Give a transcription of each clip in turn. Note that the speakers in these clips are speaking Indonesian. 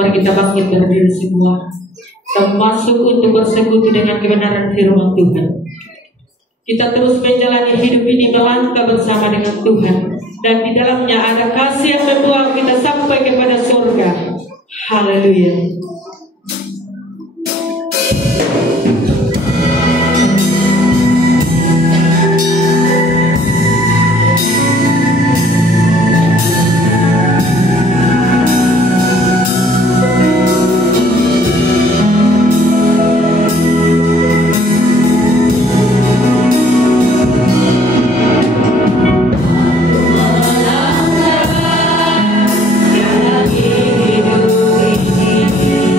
Mari kita bangkit berdiri semua, termasuk untuk bersekutu dengan kebenaran firman Tuhan. Kita terus menjalani hidup ini melangkah bersama dengan Tuhan, dan di dalamnya ada kasih yang membawa kita sampai kepada surga. Haleluya. Hidup ini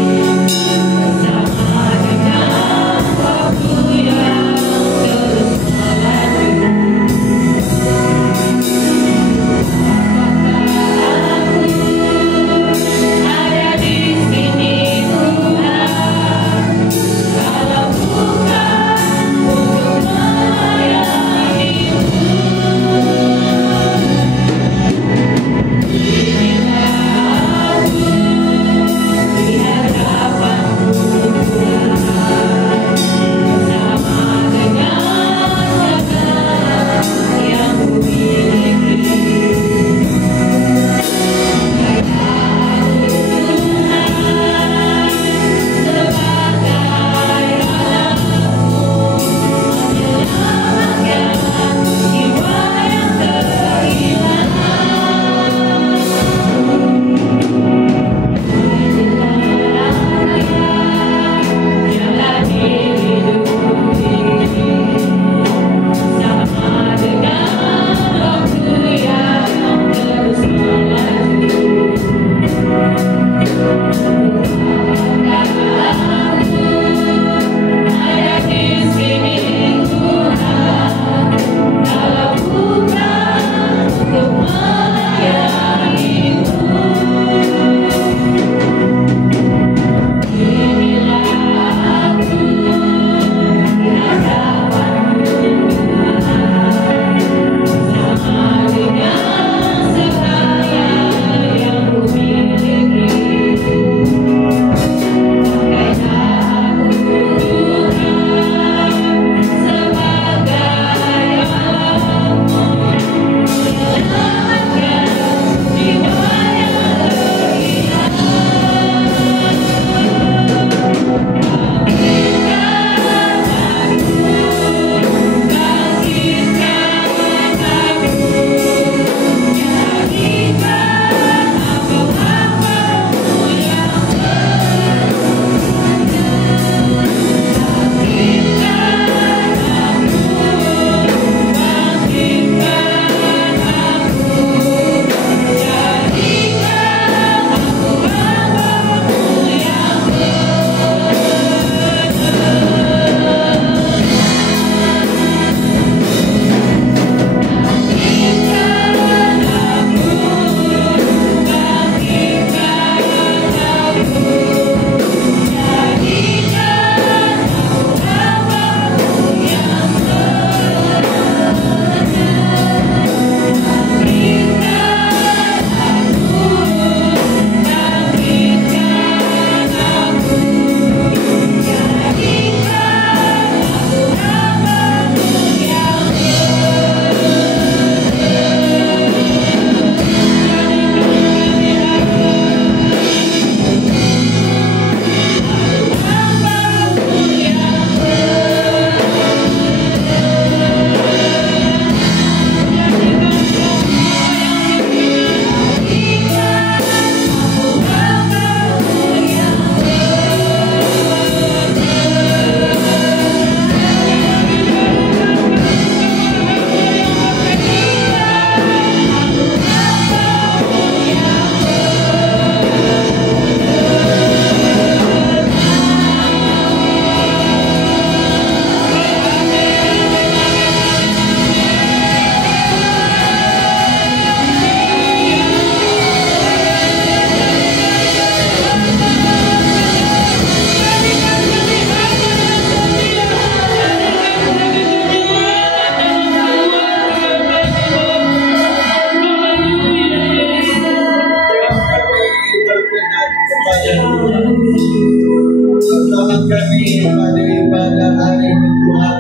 Bersama kami pada ibadah hari ini Tuhan,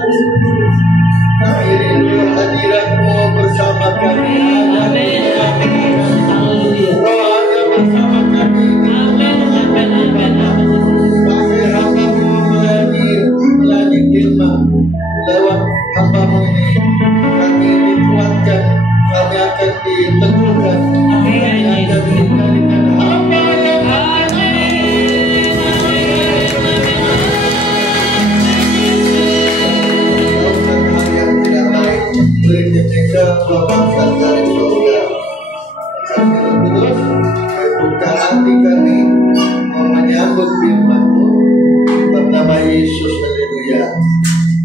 kami rindu hadirat-Mu bersama kami. Roh ada bersama kami. Kami hamba-Mu melayani firman lewat hamba-Mu ini. Kami dikuatkan, kami akan diteguhkan, kami akan dikendalikan hamba. Bapak dari surga, kami terus buka hati kami menyambut firman-Mu bernama Yesus. Haleluya,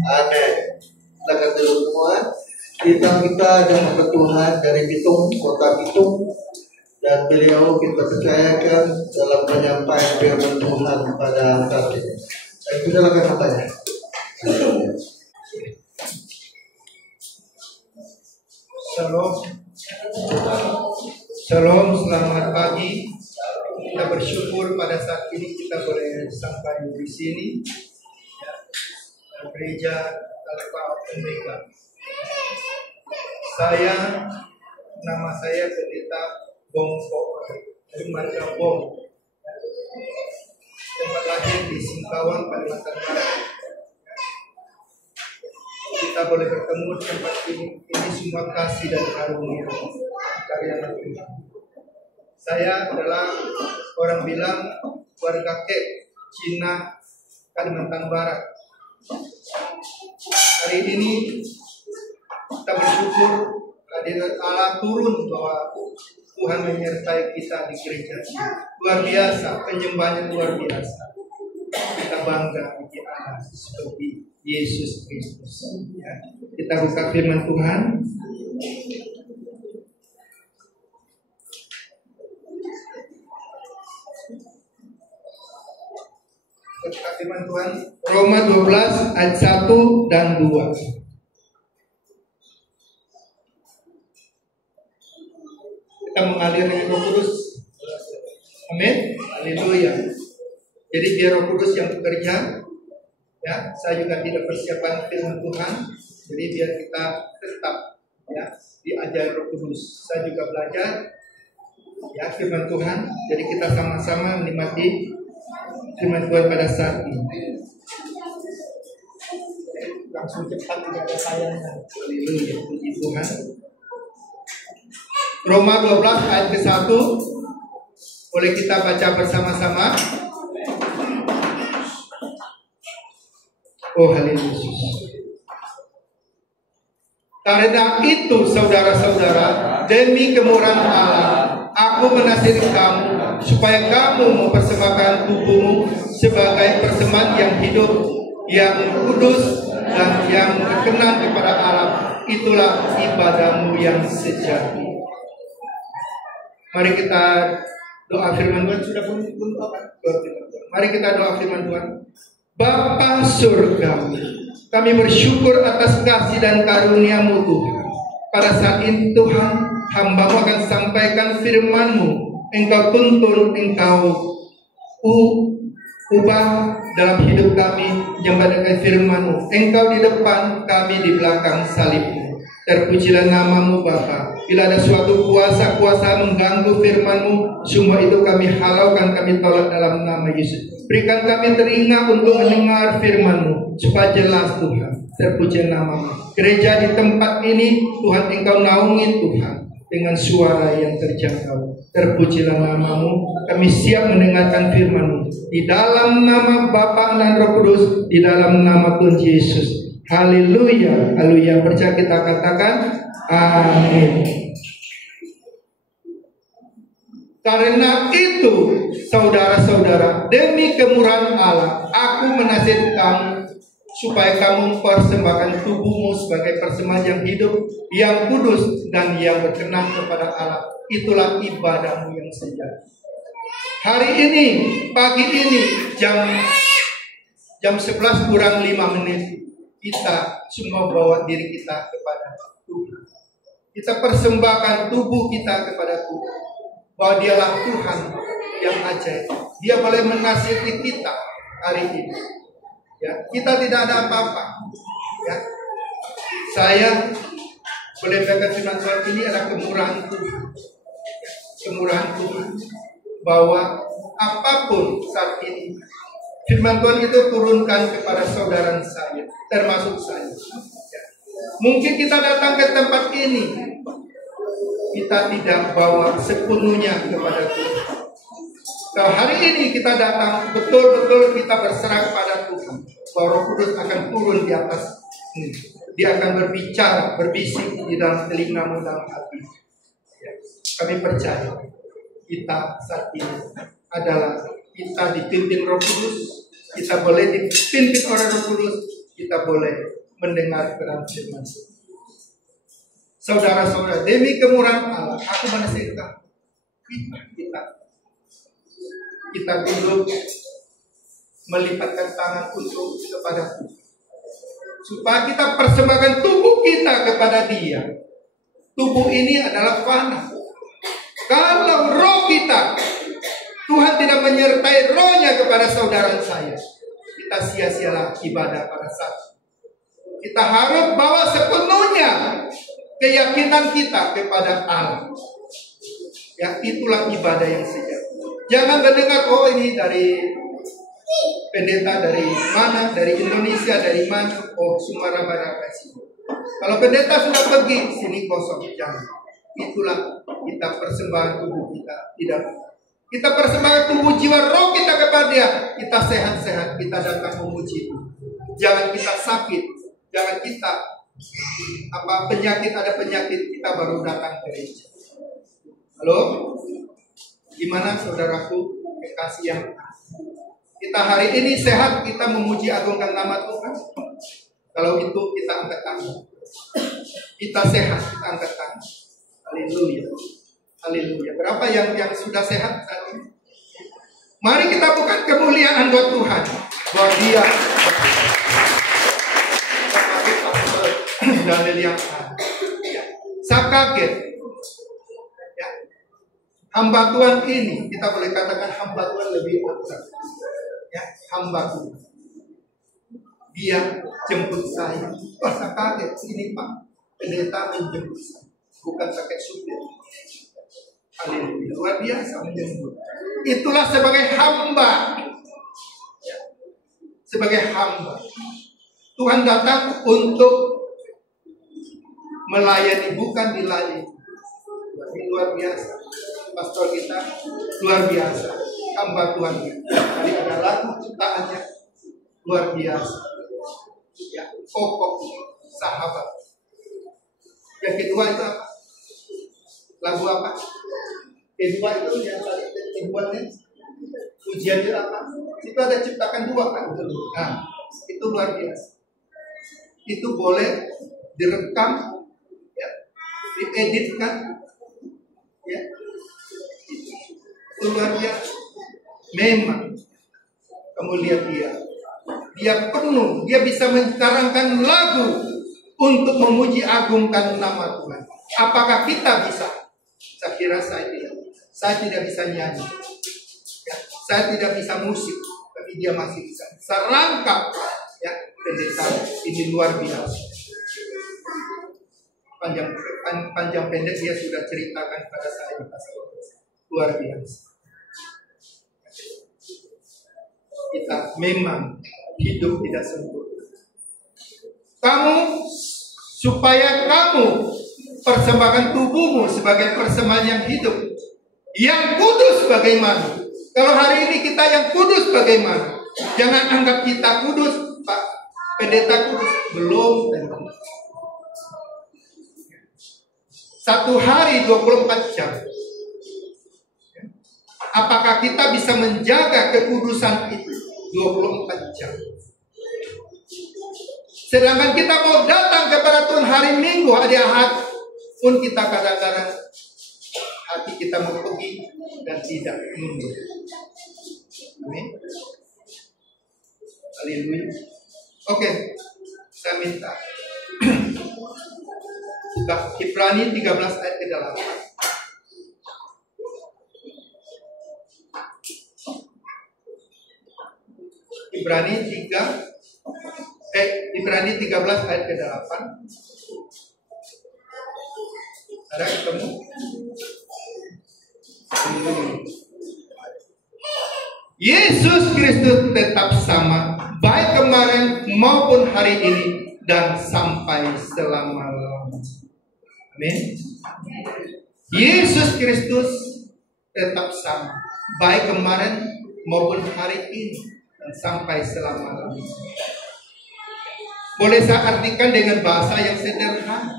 amin. Silakan dulu semua. Kita adalah Tuhan dari Bitung, kota Bitung, dan beliau kita percayakan dalam penyampaian firman Tuhan pada saat ini. Silakan katanya. Shalom, Shalom, selamat pagi. Kita bersyukur pada saat ini kita boleh sampai di sini, gereja Alpha Omega. Nama saya Pendeta Bongko dari marga Bong. Tempat lahir di Singkawang, Kalimantan Barat. Kita boleh bertemu di tempat ini semua kasih dan karunia karya Tuhan. Saya adalah orang bilang warga Kek, Cina, Kalimantan Barat. Hari ini kita bersyukur hadirat Allah turun bahwa Tuhan menyertai kita di gereja. Luar biasa, penyembahannya luar biasa. Kita bangga bagi Allah seperti Yesus Kristus. Ya. Kita buka firman Tuhan. Buka firman Tuhan. Roma 12 ayat 1 dan 2. Kita mengalir dengan Roh Kudus. Amin. Haleluya. Jadi biar Roh Kudus yang bekerja. Ya, saya juga tidak persiapan firman Tuhan, jadi biar kita tetap ya diajar Roh Kudus. Saya juga belajar ya firman Tuhan, jadi kita sama-sama menikmati firman Tuhan pada saat ini. Langsung cepat, tidak ada sayangnya. Haleluya, puji Tuhan. Roma 12 ayat ke-1 boleh kita baca bersama-sama. Oh haleluya. Karena itu saudara-saudara, demi kemurahan Allah, aku menasihati kamu supaya kamu mempersembahkan tubuhmu sebagai persembahan yang hidup, yang kudus dan yang berkenan kepada Allah. Itulah ibadahmu yang sejati. Mari kita doa firman Tuhan. Sudah pun mari kita doa firman Tuhan. Bapa surgawi, kami bersyukur atas kasih dan karunia-Mu Tuhan. Pada saat ini Tuhan, hamba-Mu akan sampaikan firman-Mu. Engkau tuntun, Engkau ubah dalam hidup kami yang mendengar firman-Mu. Engkau di depan, kami di belakang salib-Mu. Terpujilah nama-Mu Bapa. Bila ada suatu kuasa-kuasa mengganggu firman-Mu, semua itu kami halaukan, kami tolak dalam nama Yesus. Berikan kami telinga untuk mendengar firman-Mu supaya jelas Tuhan. Terpuji nama-Mu. Gereja di tempat ini Tuhan, Engkau naungi Tuhan dengan suara yang terjangkau. Terpujilah nama-Mu. Kami siap mendengarkan firman-Mu di dalam nama Bapa dan Roh Kudus, di dalam nama Tuhan Yesus. Haleluya. Haleluya. Percaya kita katakan amin. Karena itu, saudara-saudara, demi kemurahan Allah, aku menasihati kamu supaya kamu persembahkan tubuhmu sebagai persembahan yang hidup, yang kudus dan yang berkenan kepada Allah. Itulah ibadahmu yang sejati. Hari ini, pagi ini, jam 11 kurang 5 menit, kita semua bawa diri kita kepada Tuhan. Kita persembahkan tubuh kita kepada Tuhan. Bahwa dialah Tuhan yang ajaib. Dia boleh menasihati kita hari ini. Ya, kita tidak ada apa-apa. Ya, saya boleh baca firman Tuhan ini adalah kemurahan Tuhan. Ya, kemurahan Tuhan bahwa apapun saat ini firman Tuhan itu turunkan kepada saudara saya, termasuk saya. Ya. Mungkin kita datang ke tempat ini, kita tidak bawa sepenuhnya kepada Tuhan. Kalau hari ini kita datang, betul-betul kita berserah kepada Tuhan, bahwa Roh Kudus akan turun di atas ini. Dia akan berbicara, berbisik di dalam telingamu, dalam hati. Ya. Kami percaya kita saat ini adalah kita dipimpin Roh Kudus, kita boleh dipimpin oleh Roh Kudus, kita boleh mendengar firman Tuhan. Saudara-saudara, demi kemurahan Allah, aku menasihatkan kita duduk melipatkan tangan untuk kepada Tuhan, supaya kita persembahkan tubuh kita kepada Dia. Tubuh ini adalah fana. Kalau roh kita, Tuhan tidak menyertai rohnya kepada saudara saya, kita sia-sialah ibadah pada saat. Kita harus bawa sepenuhnya keyakinan kita kepada Allah. Ya, itulah ibadah yang sejati. Jangan mendengar, oh ini dari pendeta dari mana, dari Indonesia, dari mana, oh Sumatera Barat. Kalau pendeta sudah pergi, sini kosong, jangan. Itulah kita persembahkan tubuh kita, tidak. Kita persembahkan tubuh, jiwa, roh kita kepada Dia. Kita sehat-sehat, kita datang memuji. Jangan kita sakit, jangan kita ada penyakit kita baru datang ke gereja. Halo, gimana saudaraku kekasih yang kita hari ini sehat, kita memuji agungkan nama Tuhan. Kalau itu kita angkat tangan. Kita sehat, kita angkat tangan. Haleluya. Haleluya. Berapa yang sudah sehat saat ini? Mari kita bukan kemuliaan buat Tuhan. Bahwa Dia dalil yang ada. Ya. Saya kaget. Ya. Hamba Tuhan ini, kita boleh katakan hamba Tuhan lebih akrab. Ya, hamba Tuhan. Dia jemput saya. Wah, saya kaget. Ini Pak, pendeta menjemput saya. Bukan pakai supir. Haleluya. Luar biasa menjemput. Itulah sebagai hamba. Ya. Sebagai hamba. Tuhan datang untuk melayani, bukan dilayani. Ini luar biasa. Pastor kita luar biasa. Hamba Tuhan kita. Tadi ada lagu ciptaannya luar biasa. Ya, pokok sahabat. Yang kedua itu apa? Lagu apa? Kedua itu yang tadi keduanya ujian itu apa? Itu ada ciptakan dua kan? Nah, itu luar biasa. Itu boleh direkam, ya, dieditkan, ya, itu luar biasa. Memang kamu lihat dia penuh, dia bisa mencarangkan lagu untuk memuji agungkan nama Tuhan. Apakah kita bisa? Saya kira saya tidak. Saya tidak bisa nyanyi, ya, saya tidak bisa musik, tapi dia masih bisa. Serangkap, ya, pendeta ini luar biasa. Panjang pendek dia sudah ceritakan pada saya di pasal luar biasa. Kita memang hidup tidak sempurna. Supaya kamu persembahkan tubuhmu sebagai persembahan yang hidup, yang kudus bagaimana? Kalau hari ini kita yang kudus bagaimana? Jangan anggap kita kudus, Pak Pendeta kudus. Belum tentu. Satu hari 24 jam. Apakah kita bisa menjaga kekudusan itu 24 jam? Sedangkan kita mau datang kepada Tuhan hari Minggu, hari Ahad, pun kita kadang-kadang hati kita mau pergi dan tidak mundur. Amin. Haleluya. Oke, saya minta buka Ibrani 13 ayat ke-8. Ibrani 13 ayat ke-8. Ada ketemu? Yesus Kristus tetap sama, baik kemarin maupun hari ini dan sampai selama-lamanya. Amin. Yesus Kristus tetap sama, baik kemarin maupun hari ini dan sampai selama-lamanya. Boleh saya artikan dengan bahasa yang sederhana.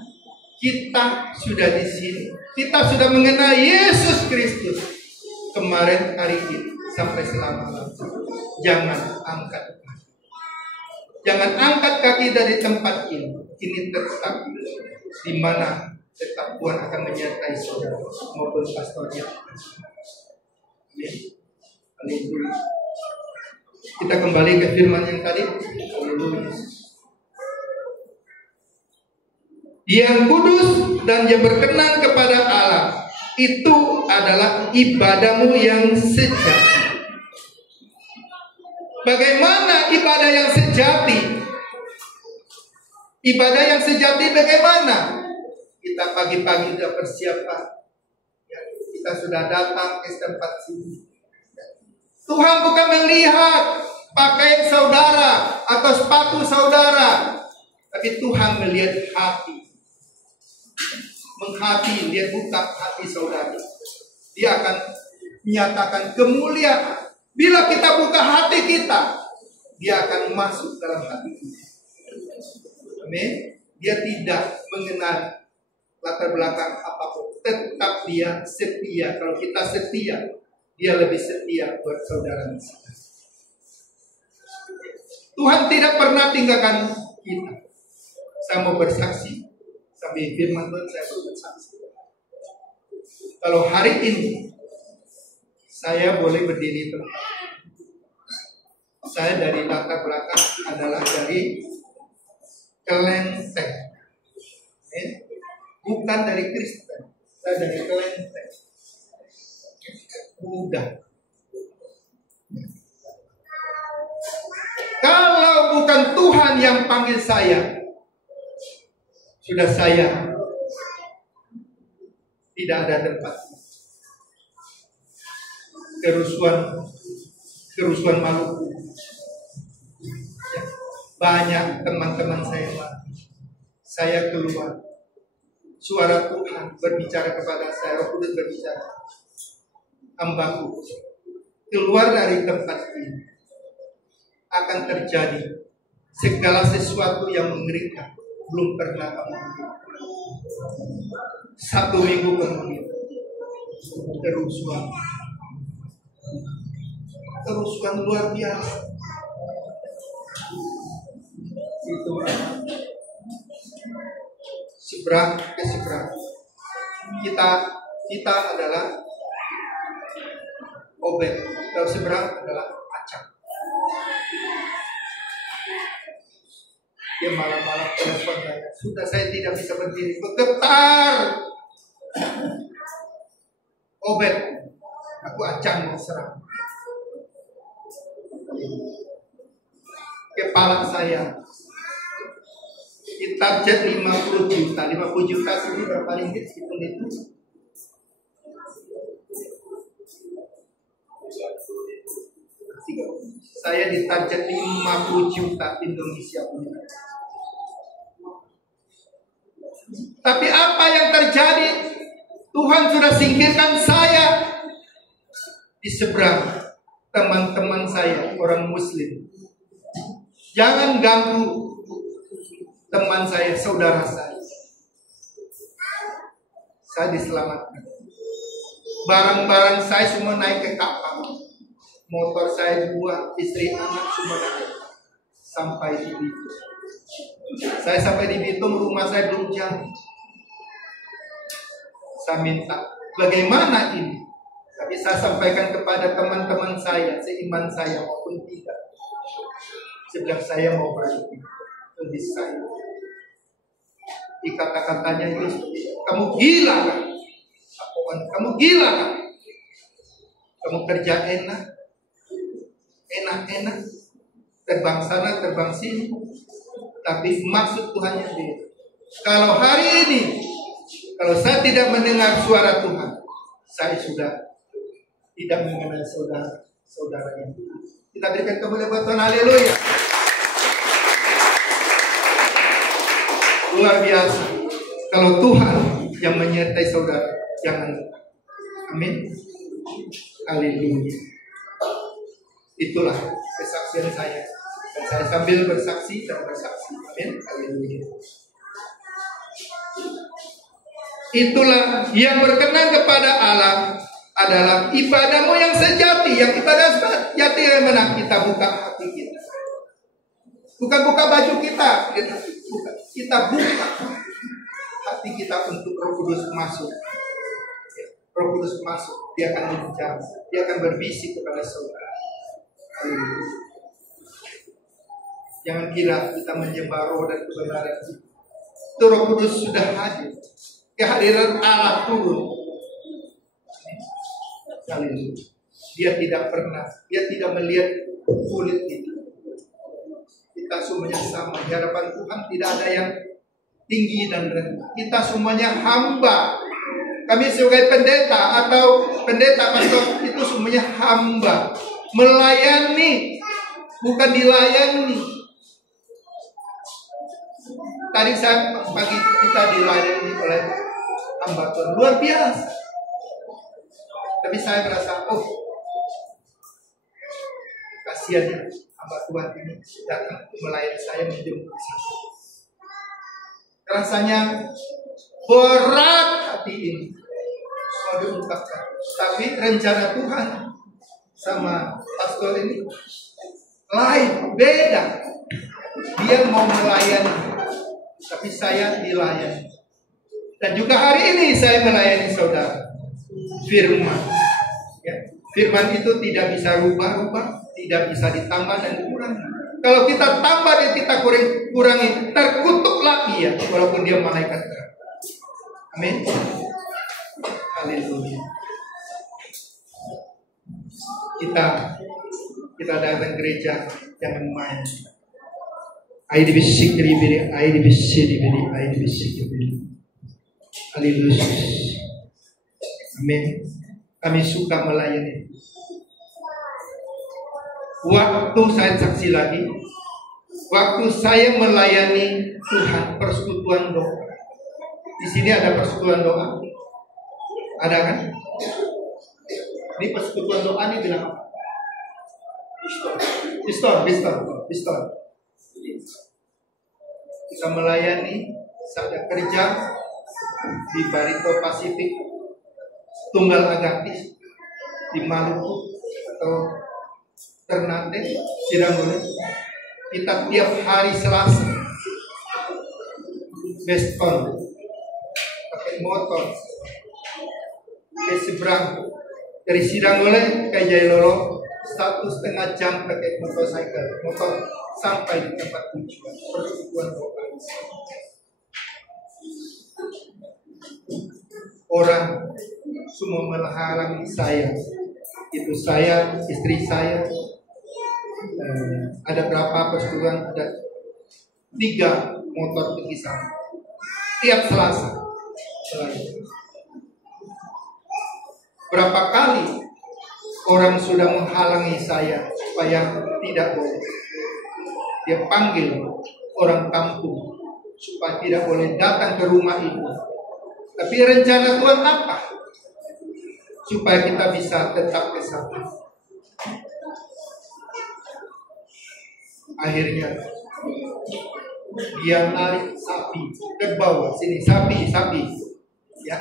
Kita sudah di sini. Kita sudah mengenal Yesus Kristus kemarin, hari ini, sampai selama-lamanya. Jangan angkat kaki. Jangan angkat kaki dari tempat ini. Ini tetap di mana tetap Tuhan akan menyertai saudara maupun pastornya. Haleluya. Kita kembali ke firman yang tadi. Haleluya. Yang kudus dan yang berkenan kepada Allah, itu adalah ibadahmu yang sejati. Bagaimana ibadah yang sejati? Ibadah yang sejati bagaimana? Kita pagi-pagi sudah persiapan, ya, kita sudah datang ke tempat sini. Tuhan bukan melihat pakaian saudara atau sepatu saudara, tapi Tuhan melihat hati. Menghati, dia buka hati saudara. Dia akan menyatakan kemuliaan. Bila kita buka hati kita, dia akan masuk dalam hati kita. Amin. Dia tidak mengenal latar belakang apapun. Tetap dia setia. Kalau kita setia, dia lebih setia buat saudara. Tuhan tidak pernah tinggalkan kita. Saya mau bersaksi. Sampai firman Tuhan saya bersaksi. Kalau hari ini saya boleh berdiri tempat, saya dari latar belakang adalah dari Kelenteng, bukan dari Kristen. Saya dari Kelenteng, Buddha. Kalau bukan Tuhan yang panggil saya, sudah saya tidak ada tempat. Kerusuhan Maluku, ya, banyak teman-teman saya mati. Saya keluar, suara Tuhan berbicara kepada saya, Roh Kudus berbicara, hambaku keluar dari tempat ini, akan terjadi segala sesuatu yang mengerikan. Belum pernah kamu lihat. 1 minggu kemudian kerusuhan luar biasa. Itu seberang ke seberang. Kita adalah obek, kalau seberang adalah acak. Dia malam-malam telepon saya, sudah saya tidak bisa berdiri, bergetar. Obed, aku acang mau serang. Kepala saya ditarget 50 juta. 50 juta sini berapa ringgit hitung itu? Saya ditarget 50 juta Indonesia punya. Tapi apa yang terjadi? Tuhan sudah singkirkan saya. Di seberang teman-teman saya, orang Muslim. Jangan ganggu teman saya, saudara saya. Saya diselamatkan. Barang-barang saya semua naik ke kapal. Motor saya 2, istri anak semua naik. Sampai di Bitung. Saya sampai di Bitung, rumah saya belum jadi. Saya minta, bagaimana ini? Tapi saya sampaikan kepada teman-teman saya, seiman saya maupun tidak. Sebelah saya mau berhenti. Lebih saya. Di kata-katanya itu seperti, kamu gila kan? Kamu gila kan? Kamu kerja enak, terbang sana, terbang sini. Tapi maksud Tuhan yang beda. Kalau hari ini, kalau saya tidak mendengar suara Tuhan, saya sudah tidak mengenal saudara yang kita berikan kemuliaan buat Tuhan. Haleluya. Luar biasa. Kalau Tuhan yang menyertai saudara, jangan lupa. Amin. Haleluya. Itulah kesaksian saya. Dan saya sambil bersaksi dan bersaksi. Amin. Haleluya. Itulah yang berkenan kepada Allah adalah ibadahmu yang sejati. Yang ibadah sejati yang mana? Kita buka hati kita. Bukan buka baju kita. Kita buka hati kita untuk Roh Kudus masuk. Roh Kudus masuk. Dia akan berbicara. Dia akan berbisik kepada saudara. Jangan kira kita menyembah roh dan kebenaran. Itu Roh Kudus sudah hadir. Kehadiran Allah turun. Dia tidak pernah, dia tidak melihat kulit kita. Kita semuanya sama. Di hadapan Tuhan tidak ada yang tinggi dan rendah. Kita semuanya hamba. Kami sebagai pendeta atau pendeta pastor itu semuanya hamba. Melayani, bukan dilayani. Tadi pagi kita dilayani oleh hamba Tuhan. Luar biasa. Tapi saya merasa, kasihan ya hamba Tuhan ini datang melayani saya, menjemput saya. Rasanya berat hati ini. Mau diungkapkan. Tapi rencana Tuhan sama pastor ini lain, beda. Dia mau melayani, tapi saya dilayani. Dan juga hari ini saya melayani saudara. Firman. Ya. Firman itu tidak bisa rubah-rubah, tidak bisa ditambah dan dikurangi. Kalau kita tambah dan kita kurangi, terkutuk lagi ya, walaupun dia malaikat. Amin. Haleluya. Kita datang gereja jangan main. Ayo dibisik diberi, ayo dibisik diberi, ayo dibisik diberi. Haleluya. Amin. Kami suka melayani. Waktu saya saksi lagi, waktu saya melayani Tuhan, persekutuan doa. Di sini ada persekutuan doa. Ada kan? Ini persekutuan doa ini bilang apa? Pistol. Kita melayani saat kerja di Barito Pasifik, Tunggal Agatis, di Maluku atau Ternate, Sirangole. Kita tiap hari Selasa Beston pakai motor ke seberang dari Sirangole ke Jailolo 1,5 jam pakai motor sampai di tempat tujuan. Persekutuan doa. Orang semua menghalangi saya. Itu saya, istri saya. Ada berapa persekutuan? Ada 3 motor pergi sana. Tiap Selasa. Berapa kali orang sudah menghalangi saya supaya tidak boleh. Dia panggil orang kampung supaya tidak boleh datang ke rumah itu. Tapi rencana Tuhan apa? Supaya kita bisa tetap bersama. Akhirnya dia narik sapi ke bawah sini, sapi, ya,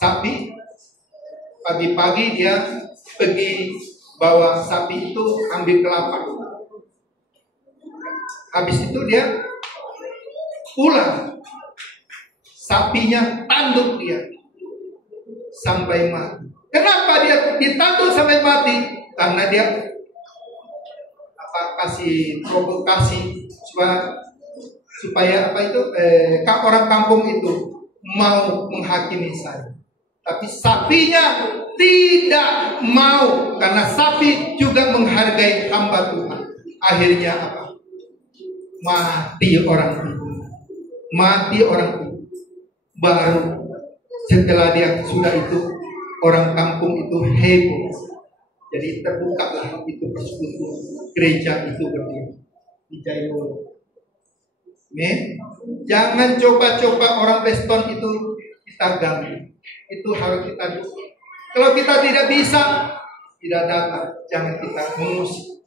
sapi. Pagi-pagi dia pergi bawa sapi itu ambil kelapa. Habis itu dia pulang. Sapinya tanduk dia sampai mati. Kenapa dia ditanduk sampai mati? Karena dia kasih provokasi supaya orang kampung itu mau menghakimi saya. Tapi sapinya tidak mau, karena sapi juga menghargai hamba Tuhan. Akhirnya apa? Mati orang itu. Mati orang itu. Baru setelah dia sudah itu, orang kampung itu heboh. Jadi terbukalah itu persekutuan gereja itu berdiri di Jaipur. Jangan coba-coba orang Kristen itu kita ganggu. Itu harus kita dukung. Kalau kita tidak bisa, tidak datang, jangan kita mengusik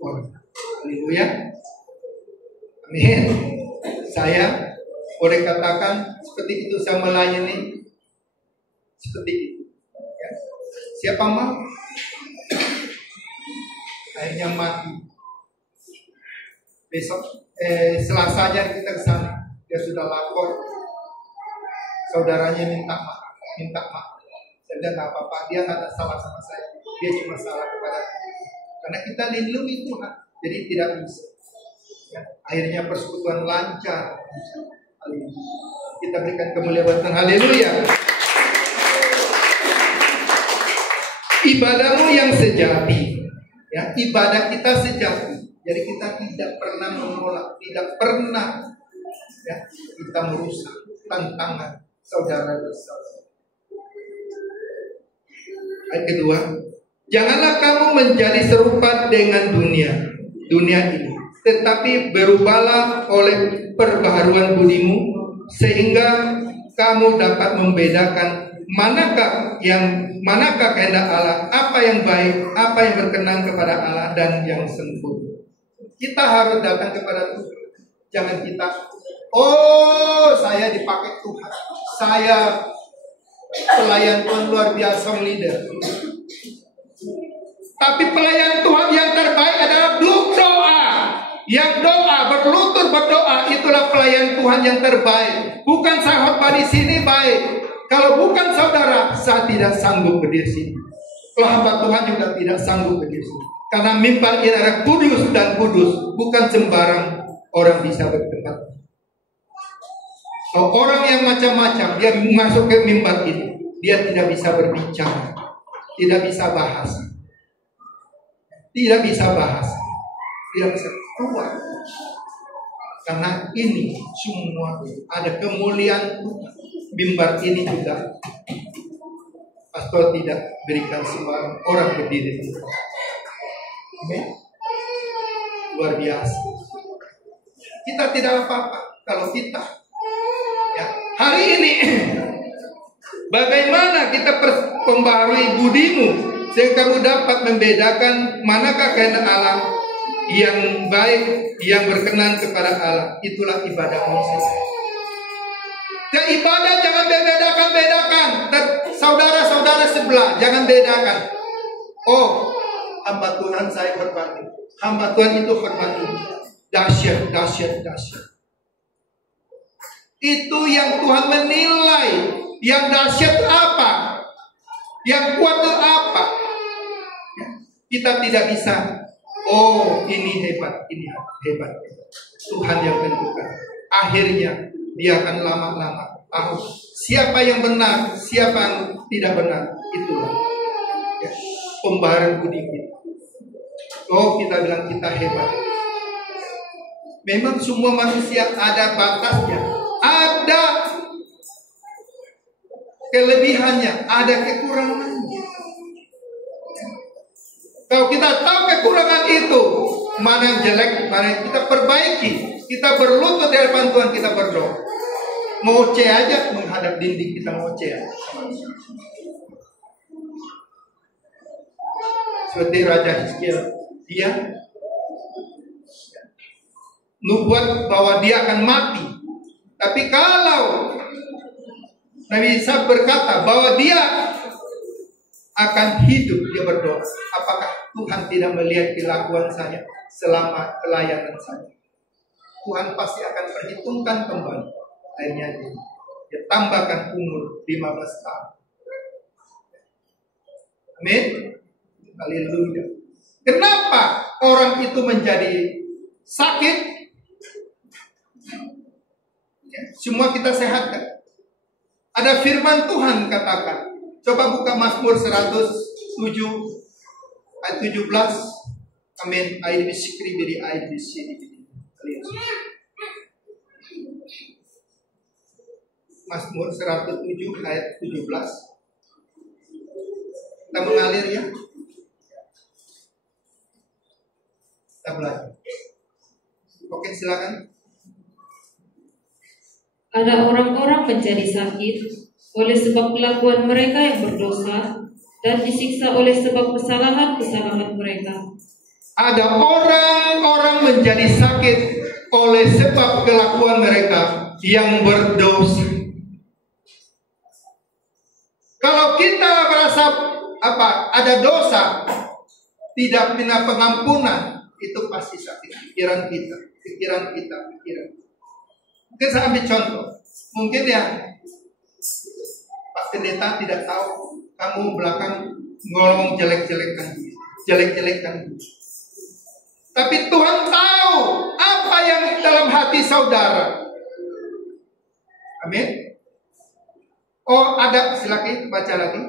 orang. Haleluya. Amin. Saya boleh katakan seperti itu, saya melayani seperti itu. Ya. Siapa mau? Akhirnya mati. Besok Selasanya kita ke sana, dia sudah lapor. Saudaranya minta maaf. Saya bilang nggak apa-apa, dia nggak ada salah sama saya. Dia cuma salah kepada Tuhan. Karena kita lindungi Tuhan, jadi tidak bisa. Ya. Akhirnya persekutuan lancar. Kita berikan kemuliaan Tuhan. Haleluya. Ibadahmu yang sejati, ya, ibadah kita sejati. Jadi kita tidak pernah menolak, tidak pernah ya, kita merusak tantangan saudara-saudara. Ayat kedua, janganlah kamu menjadi serupa dengan dunia ini, tetapi berubahlah oleh perbaharuan budimu, sehingga kamu dapat membedakan manakah kehendak Allah, apa yang baik, apa yang berkenan kepada Allah dan yang sempurna. Kita harus datang kepada Tuhan. Jangan kita, saya dipakai Tuhan, saya pelayan Tuhan luar biasa, leader. Tapi pelayan Tuhan yang terbaik adalah doa. Yang doa, berlutut berdoa, itulah pelayan Tuhan yang terbaik. Bukan saya khotbah di sini baik. Kalau bukan saudara, saya tidak sanggup berdiri sini. Kalau hamba Tuhan juga tidak sanggup berdiri sini. Karena mimbar ini adalah kudus dan kudus, bukan sembarang orang bisa bertempat. Kalau orang yang macam-macam, dia masuk ke mimbar ini, dia tidak bisa berbicara, tidak bisa bahas, tidak bisa keluar. Karena ini semua ada kemuliaan Tuhan. Mimbar ini juga pastor tidak berikan sembarang orang berdiri. Luar biasa. Kita tidak apa-apa kalau kita ya, hari ini bagaimana kita membaharui budimu sehingga kamu dapat membedakan manakah kehendak Allah yang baik, yang berkenan kepada Allah. Itulah ibadah Moses. Dan ibadah jangan bedakan. Saudara-saudara sebelah jangan bedakan. Hamba Tuhan saya hormati. Hamba Tuhan itu hormati. Dahsyat. Itu yang Tuhan menilai. Yang dahsyat apa? Yang kuat itu apa? Ya. Kita tidak bisa. Ini hebat. Tuhan yang tentukan. Akhirnya dia akan lama-lama tahu siapa yang benar, siapa yang tidak benar. Itulah ya, pembaharuan budi kita. Kita bilang kita hebat. Memang semua manusia ada batasnya, ada kelebihannya, ada kekurangannya. Kalau kita tahu kekurangan itu, mana yang jelek, mana yang kita perbaiki, kita berlutut di hadapan Tuhan, kita berdoa. Ngoceh aja menghadap dinding, kita ngoceh aja. Seperti Raja Hizkiel, dia nubuat bahwa dia akan mati. Tapi kalau Nabi Isa berkata bahwa dia akan hidup, dia berdoa, apakah Tuhan tidak melihat kelakuan saya selama pelayanan saya? Tuhan pasti akan perhitungkan kembali. Akhirnya dia tambahkan umur 15 tahun. Amin. Haleluya. Kenapa orang itu menjadi sakit? Ya, semua kita sehatkan. Ada firman Tuhan katakan. Coba buka Mazmur 107 ayat 17. Amin. Ayat bisikri beri ayat di sini. Mazmur 107 ayat 17. Kita mengalir ya. Kita belajar. Oke, silakan. Ada orang-orang menjadi sakit oleh sebab kelakuan mereka yang berdosa dan disiksa oleh sebab kesalahan-kesalahan mereka. Ada orang-orang menjadi sakit oleh sebab kelakuan mereka yang berdosa. Kalau kita merasa ada dosa, tidak punya pengampunan, itu pasti sakit. Pikiran kita. Mungkin saya ambil contoh. Mungkin ya Pak Pendeta tidak tahu kamu belakang ngomong jelek-jelekan. Tapi Tuhan tahu apa yang dalam hati saudara. Amin. Oh, ada, silakan baca lagi.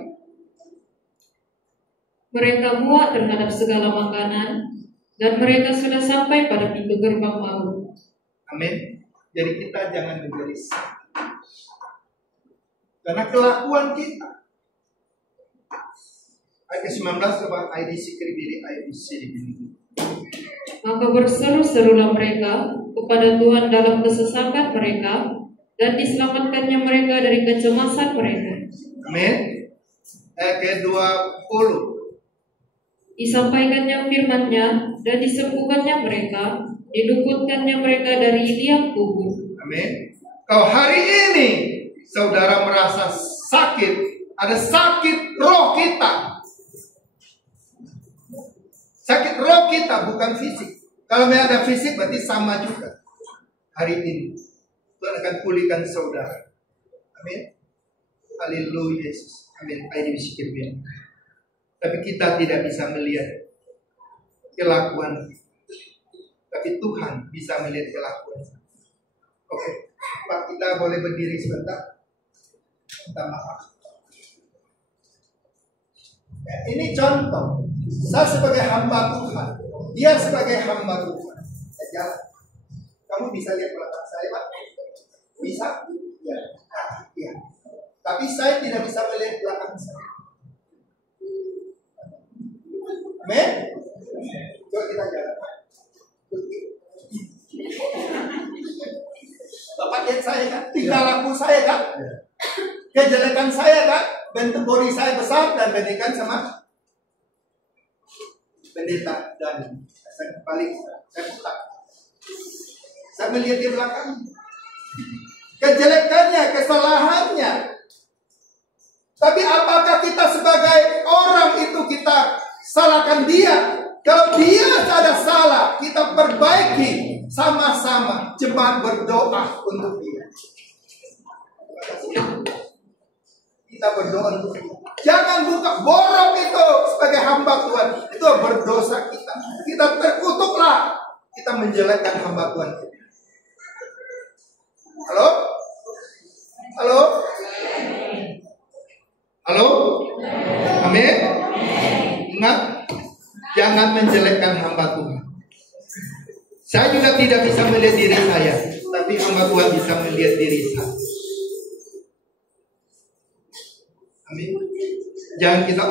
Mereka muak terhadap segala makanan dan mereka sudah sampai pada pintu gerbang maut. Amin. Jadi kita jangan menjadi sakit karena kelakuan kita. Ayat 19 coba IDC keribiri IDC. Maka berseru-serulah mereka kepada Tuhan dalam kesesakan mereka dan diselamatkannya mereka dari kecemasan mereka. Amin. Ayat ke-20. Disampaikannya firman-Nya dan disembuhkannya mereka, diluputkannya mereka dari liang kubur. Amin. Kalau hari ini saudara merasa sakit, ada sakit roh kita. Sakit roh kita bukan fisik. Kalau memang ada fisik berarti sama juga. Hari ini Tuhan akan pulihkan saudara. Amin. Haleluya Yesus. Amin. Ayat demi tapi kita tidak bisa melihat kelakuan kita. Tapi Tuhan bisa melihat kelakuan kita. Oke, Pak, kita boleh berdiri sebentar. Minta maaf. Ya, ini contoh. Saya sebagai hamba Tuhan, dia sebagai hamba Tuhan. Saya jalan. Kamu bisa lihat belakang saya, Pak? Bisa? Ya. Ya. Tapi saya tidak bisa melihat belakang saya. Amin? Coba kita jalan. Bapak lihat saya kan? Tingkah laku saya kan? Kejelekan saya kan? Bentuk body saya besar dan bandingkan sama pendeta dan saya balik. Saya buka. Saya melihat di belakang. Kejelekannya, kesalahannya. Tapi apakah kita sebagai orang itu kita salahkan dia? Kalau dia ada salah, kita perbaiki sama-sama. Cepat berdoa untuk dia. Kita berdoa untuk dia. Jangan buka borok itu sebagai hamba Tuhan. Itu berdosa kita. Kita terkutuklah. Kita menjelekkan hamba Tuhan. Halo? Halo? Halo? Amin? Ingat, jangan menjelekkan hamba Tuhan. Saya juga tidak bisa melihat diri saya, tapi hamba Tuhan bisa melihat diri saya. Amin. Jangan kita,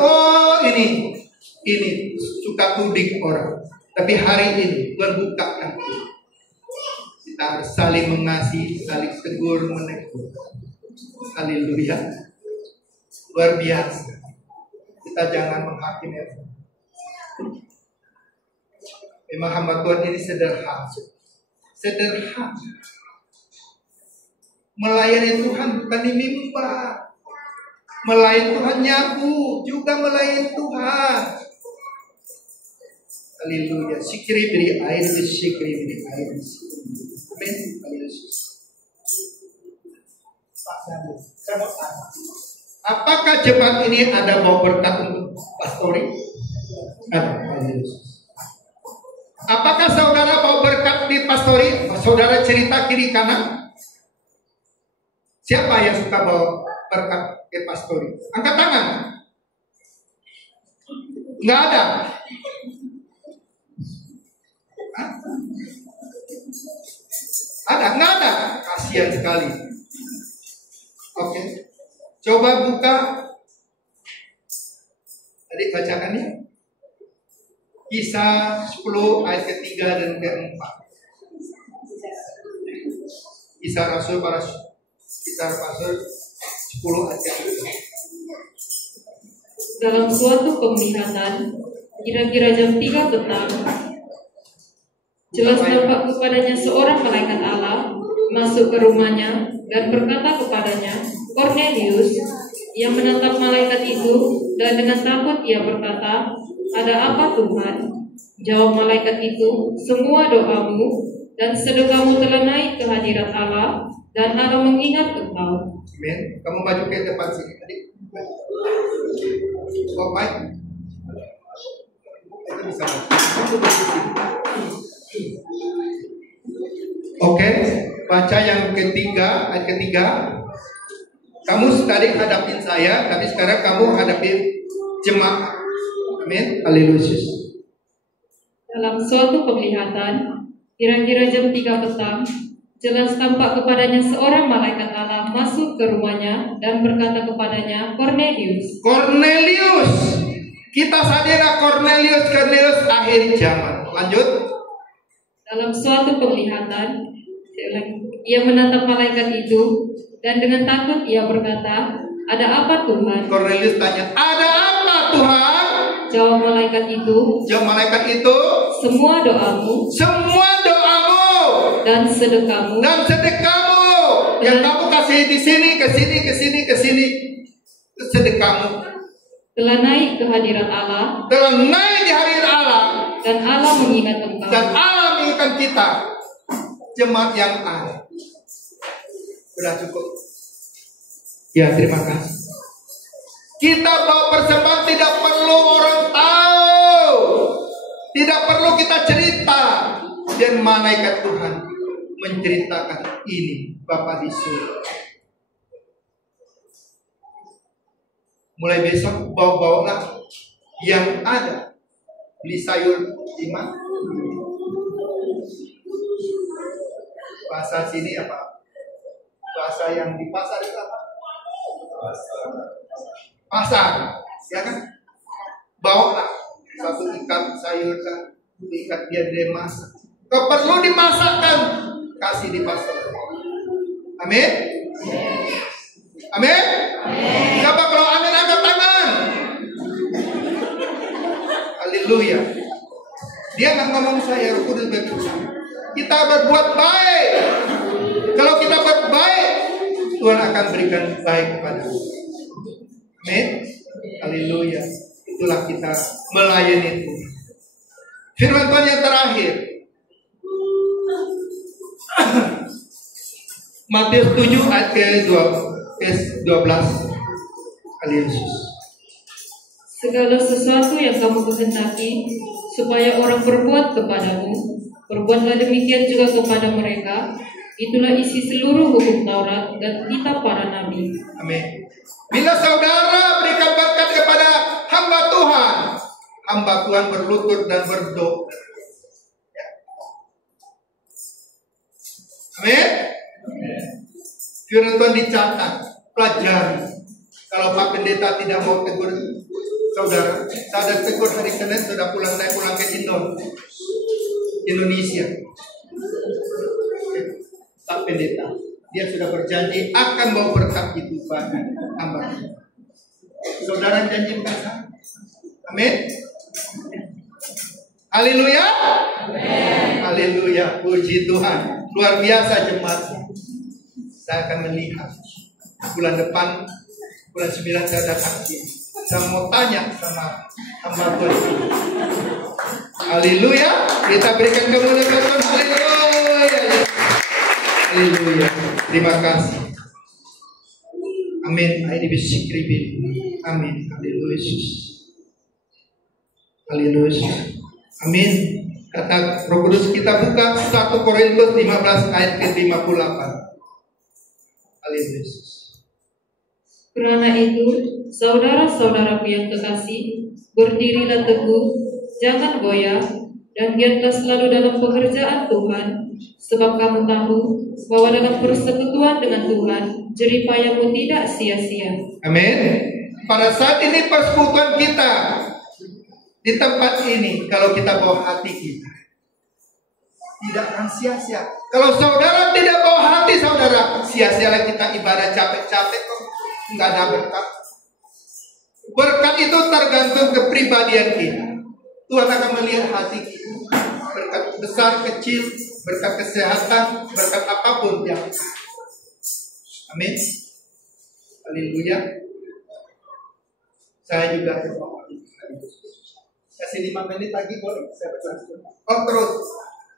ini suka tuding orang. Tapi hari ini Tuhan bukakan. Kita harus saling mengasihi, saling tegur, menegur. Haleluya. Luar biasa. Kita jangan menghakimi orang. Memang hamba Tuhan ini sederhana. Sederhana. Melayani Tuhan bukan di mimbar. Melayani Tuhan nyabu, juga melayani Tuhan. Haleluya. Sikri beri air, sikri beri air. Amin. Saya mau tanya. Apakah jemaat ini ada bawa berkat untuk pastori? Ada. Apakah saudara bawa berkat di pastori? Saudara cerita kiri kanan. Siapa yang suka bawa berkat ke pastori? Angkat tangan. Enggak ada. nggak ada. Kasihan sekali. Oke, coba buka. Tadi bacakan ya. Kisah 10 ayat ke-3 dan ke-4. Kisah Rasul 10 ayat ke-3. Dalam suatu penglihatan, kira-kira jam 3 petang, jelas nampak kepadanya seorang malaikat Allah masuk ke rumahnya dan berkata kepadanya, Cornelius. Yang menatap malaikat itu, dan dengan takut ia berkata, ada apa Tuhan? Jawab malaikat itu, semua doamu dan sedekahmu telah naik ke hadirat Allah, dan Allah mengingat engkau. Amin. Kamu maju ke depan sini tadi. Bapak, itu bisa. Oke, baca yang ketiga, ayat ketiga. Kamu tadi hadapin saya, tapi sekarang kamu hadapin jemaat. Amin. Haleluya. Dalam suatu penglihatan, kira-kira jam 3 petang, jelas tampak kepadanya seorang malaikat Allah masuk ke rumahnya dan berkata kepadanya, Cornelius. Cornelius. Kita sadar Cornelius akhir zaman. Lanjut. Dalam suatu penglihatan, ia menatap malaikat itu, dan dengan takut ia berkata, ada apa Tuhan? Cornelius tanya, ada apa Tuhan? Jawab malaikat itu, semua doamu dan sedekahmu yang kamu kasih di sini, ke sini, sedekahmu telah naik ke hadirat Allah, di hadirat Allah, dan Allah mengingat engkau. Dan Allah mengingatkan kita, jemaat yang ada. Sudah cukup. Ya, terima kasih. Kita bawa persembahan tidak perlu orang tahu, tidak perlu kita cerita. Dan malaikat Tuhan menceritakan ini, Bapak di surga. Mulai besok bawa-bawalah yang ada. Beli sayur di mana? Bahasa sini apa? Bahasa yang di pasar itu apa? Pasar, ya kan? Bawalah satu ikat sayur kan, ikat biar dia masak. Kalau perlu dimasakkan, kasih di pasar. Amin. Amin. Siapa kalau amin angkat tangan? Haleluya. Dia nggak ngomong saya, Roh Kudus berbicara. Kita berbuat baik. Kalau kita berbuat baik, Tuhan akan berikan baik kepada kita. Amin. Haleluya. Itulah kita melayani Tuhan. Firman Tuhan yang terakhir. Matius 7 ayat ke-12. Haleluya. Segala sesuatu yang kamu kehendaki supaya orang berbuat kepadamu, perbuatlah demikian juga kepada mereka. Itulah isi seluruh hukum Taurat dan kitab para nabi. Amin. Bila saudara berikan berkat kepada hamba Tuhan berlutut dan berdoa. Ya. Amin. Firman Tuhan dicatat, pelajari. Kalau Pak Pendeta tidak mau tegur saudara, saya tegur hari Senin, sudah pulang ke Indonesia. Pak Pendeta, dia sudah berjanji akan mau berkat itu bagi hamba. Saudara janji bukan? Amin. Haleluya. Haleluya. Puji Tuhan. Luar biasa jemaat. Saya akan melihat bulan depan, bulan 9 saya datang sini. Saya mau tanya sama hamba Tuhan. Haleluya. Kita berikan kemuliaan Tuhan. Haleluya. Haleluya. Terima kasih. Amin. Ini bisa kribil. Amin. Haleluya. Haleluya. Amin. Kata Roh Kudus, kita buka 1 Korintus 15 ayat ke-58. Haleluya. Karena itu, saudara-saudaraku yang kekasih, berdirilah teguh, jangan goyah, dan giatlah selalu dalam pekerjaan Tuhan, Sebab kamu tahu bahwa dalam persekutuan dengan Tuhan, jerih payahmu tidak sia-sia. Amin. Pada saat ini persekutuan kita di tempat ini, kalau kita bawa hati kita, tidak akan sia-sia. Kalau saudara tidak bawa hati saudara, sia-sialah kita ibadah capek-capek kok, nggak ada berkat. Berkat itu tergantung kepribadian kita. Tuhan akan melihat hati kita. Berkat besar, kecil, berkat kesehatan, berkat apapun yang. Amin. Haleluya. Saya juga kasih 5 menit lagi boleh? Saya berlanjut. Oh terus.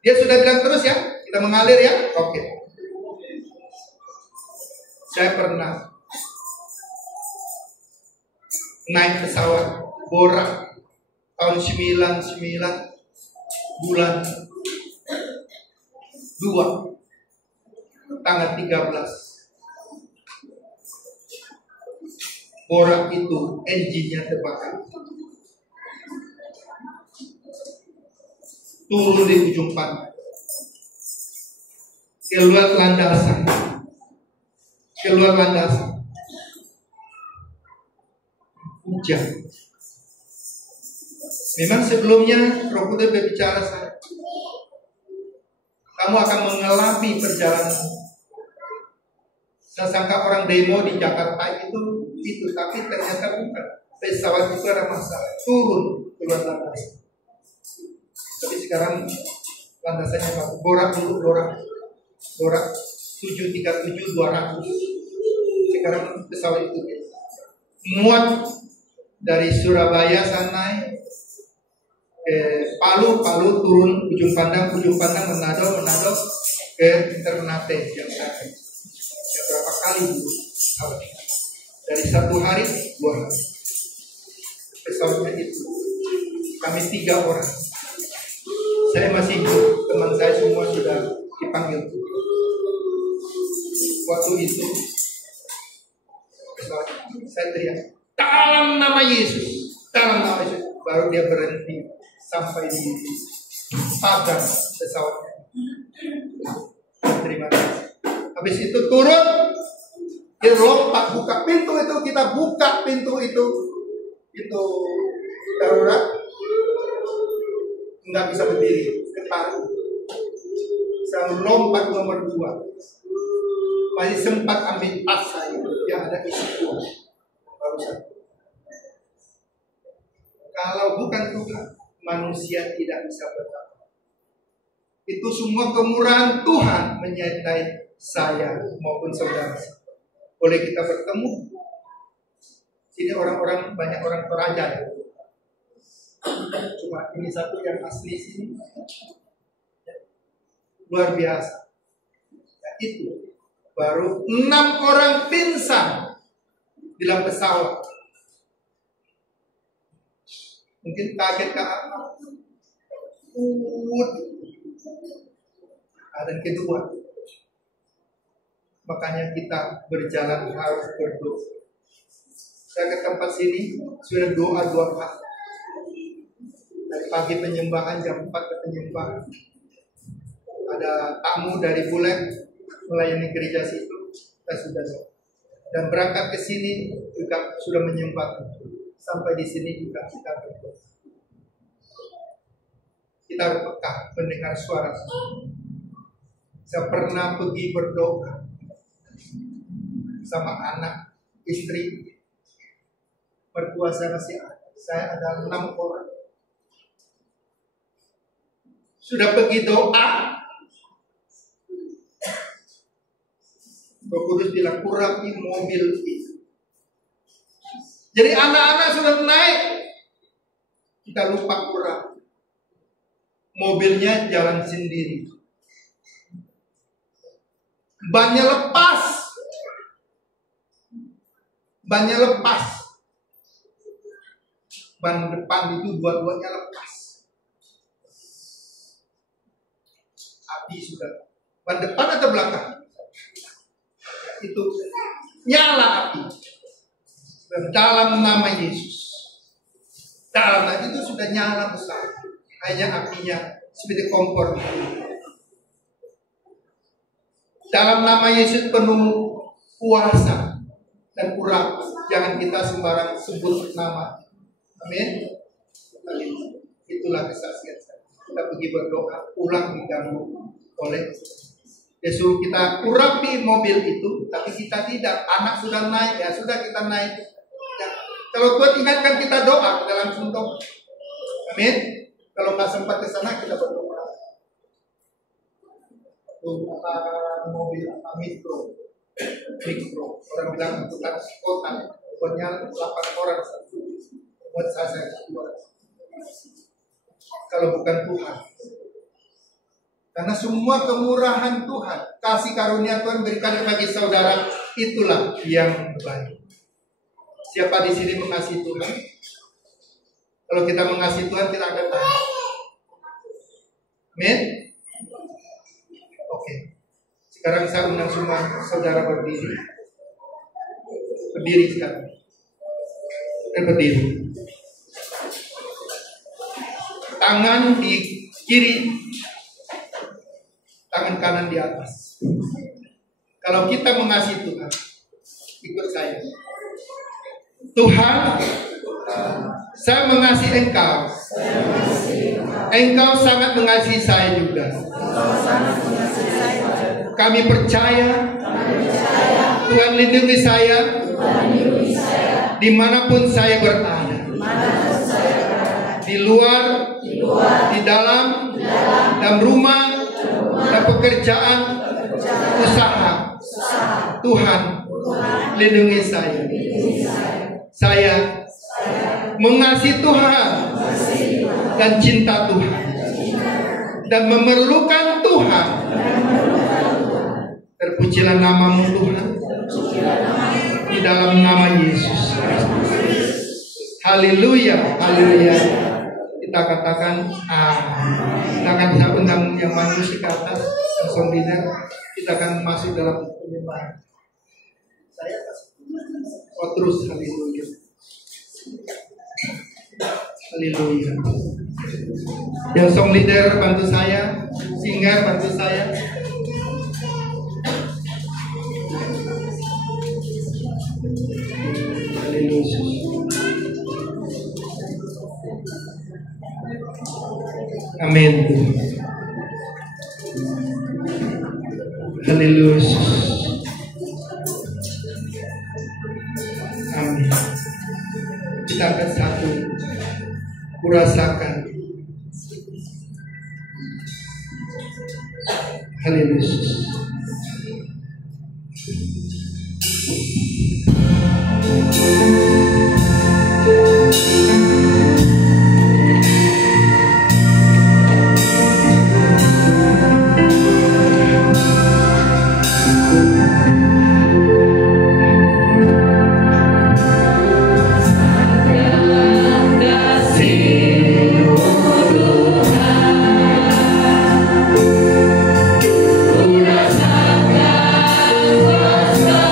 Dia sudah bilang terus ya. Kita mengalir ya. Oke. Saya pernah naik pesawat borak tahun 99 bulan 2 tanggal 13. Borak itu engine-nya terbakar. Turun di ujung pantai. Keluar landasan. Hujan. Memang sebelumnya Roh Kudus berbicara saya, kamu akan mengalami perjalanan. Saya sangka orang demo di Jakarta itu, tapi ternyata bukan. Pesawat itu ada masalah, turun keluar landasan. Tapi sekarang landasannya apa? Borak 737-200. Sekarang pesawat itu muat dari Surabaya sana ke Palu turun ujung pandang Manado ke Ternate yang saya berapa kali dulu dari 1 hari 2 hari pesawatnya itu kami 3 orang. Saya masih hidup, teman saya semua sudah dipanggil. Waktu itu saya teriak dalam nama Yesus, baru dia berhenti sampai di pagar pesawatnya. Terima kasih. Habis itu turun, dia lompat buka pintu itu, kita buka pintu itu darurat, nggak bisa berdiri, ketarik. Saya lompat nomor 2, masih sempat ambil tas saya yang ada isi uang. Baru satu. Kalau bukan Tuhan, manusia tidak bisa bertahan. Itu semua kemurahan Tuhan menyertai saya maupun saudara. Boleh kita bertemu. Sini banyak orang Toraja ya. Cuma ini satu yang asli sini. Luar biasa. Ya, itu baru 6 orang pingsan di dalam pesawat. Mungkin kaget ke apa? Dan kedua, makanya kita berjalan harus berdoa. Saya ke tempat sini sudah doa 2 kali. Dari pagi penyembahan jam 4 ke penyembahan. Ada tamu dari Bulek melayani gereja situ. Kita sudah doa. Dan berangkat ke sini juga sudah menyembah. Sampai di sini juga kita berdoa. Kita peka mendengar suara. Saya pernah pergi berdoa sama anak, istri, mertua saya masih ada. Saya ada 6 orang. Sudah pergi doa, Roh Kudus bilang kurangi mobil itu. Jadi anak-anak sudah naik, kita lupa kurang. Mobilnya jalan sendiri. Bannya lepas. Ban depan itu dua-duanya lepas. Api sudah. Ban depan atau belakang? Itu nyala api. Dalam nama Yesus. Dalam itu sudah nyala besar. Hanya apinya seperti kompor. Dalam nama Yesus penuh kuasa dan urapan. Jangan kita sembarang sebut nama. Amin. Itulah kesaksian saya. Kita pergi berdoa, pulang diganggu oleh dia suruh kita urapi mobil itu, tapi kita tidak. Anak sudah naik, ya sudah kita naik. Ya. Kalau Tuhan ingatkan kita doa, kita langsung doa. Amin. Kalau nggak sempat ke sana, kita berdoa. Mobil mikro, orang bilang untuk kota, buatnya 8 orang satu, buat saya keluar. Kalau bukan Tuhan, karena semua kemurahan Tuhan, kasih karunia Tuhan berikan bagi saudara, itulah yang baik. Siapa di sini mengasihi Tuhan? Kalau kita mengasihi Tuhan, kita akan tahu. Amin. Oke. Sekarang saya undang semua saudara berdiri. Berdiri sekarang. Berdiri. Tangan di kiri, tangan kanan di atas. Kalau kita mengasihi Tuhan, ikut saya. Tuhan, saya mengasihi Engkau. Engkau sangat mengasihi saya juga. Kami percaya Tuhan lindungi saya dimanapun saya berada, di luar, di dalam rumah, dan pekerjaan, usaha. Tuhan lindungi saya. Saya mengasihi Tuhan dan cinta Tuhan dan memerlukan Tuhan. Terpujilah namamu Tuhan, di dalam nama Yesus. Haleluya, haleluya. Kita katakan amin. Kita akan bisa undang yang manusia ke atas, yang sondina. Kita akan masuk dalam penyembahan. Saya terus haleluya. Haleluya. Yang song leader bantu saya, singer bantu saya. Haleluya. Amin. Haleluya. Amin. Kita akan satu kurasakan. Haleluya. Rasakan kuasa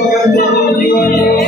menyembahkan Tuhan jiwa-jiwa.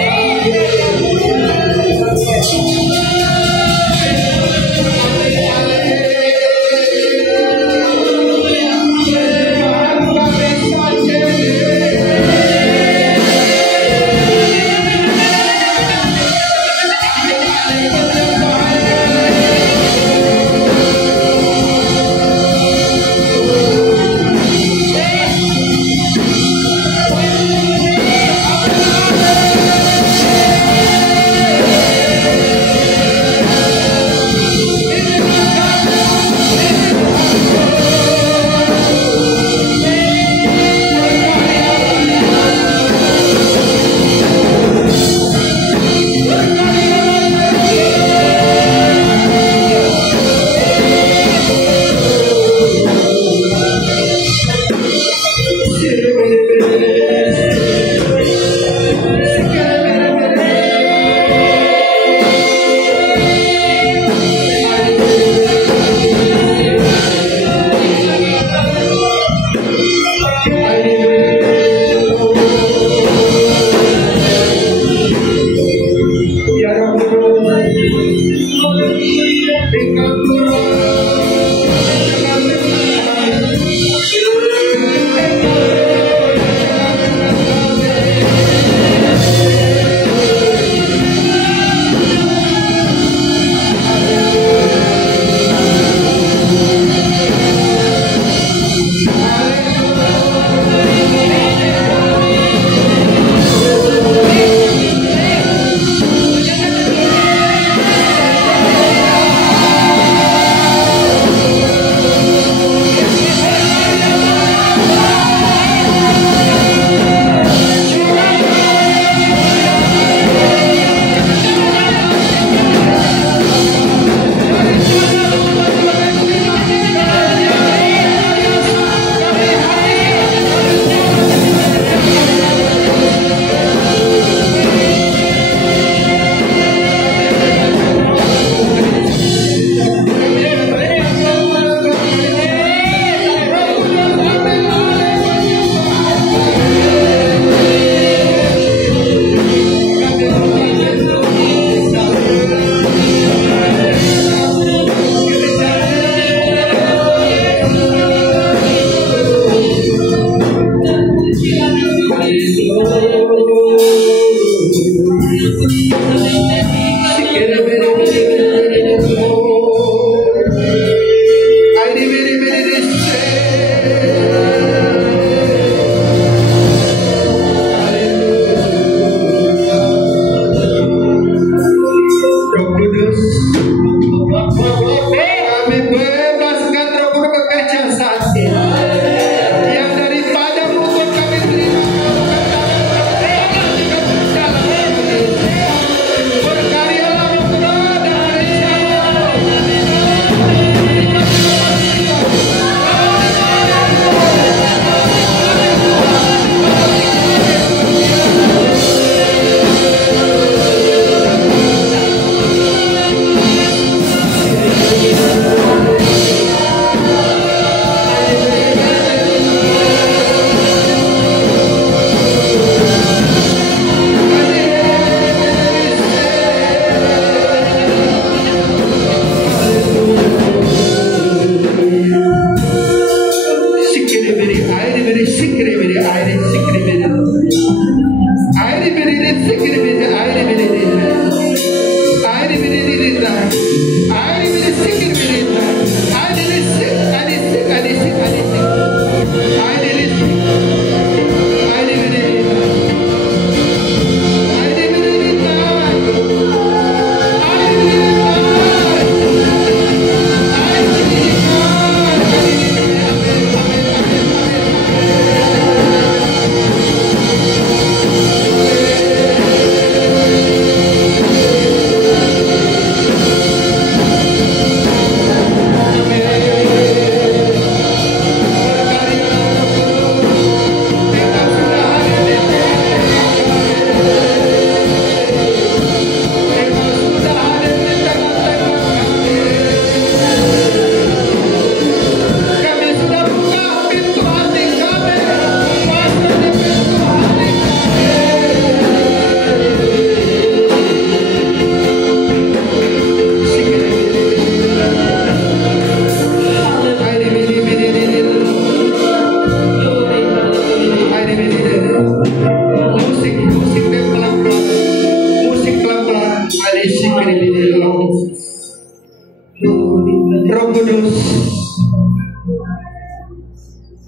Roh Kudus,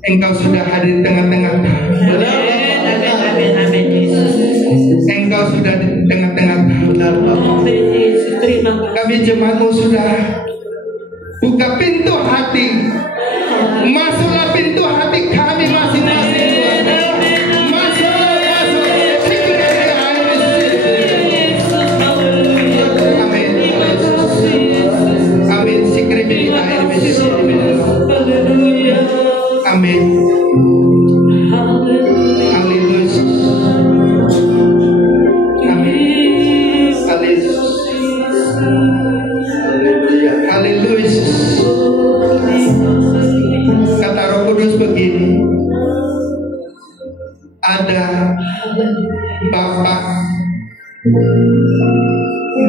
Engkau sudah hadir di tengah-tengah kami. Amin Yesus. Engkau sudah di tengah-tengah kami. Amin Yesus. Terima kasih. Kami jemaat-Mu sudah buka pintu hati. Masuklah pintu hati kami masing-masing. Amin. Haleluya. Amin. Haleluya. Kata Roh Kudus begini, ada bapak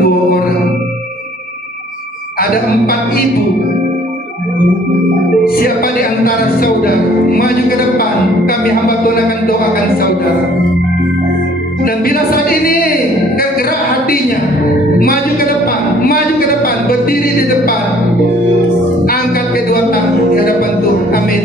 2 orang, ada 4 ibu. Siapa di antara saudara maju ke depan, kami hamba Tuhan akan doakan saudara. Dan bila saat ini gerak hatinya, maju ke depan, berdiri di depan, angkat kedua tangan di hadapan Tuhan. Amin.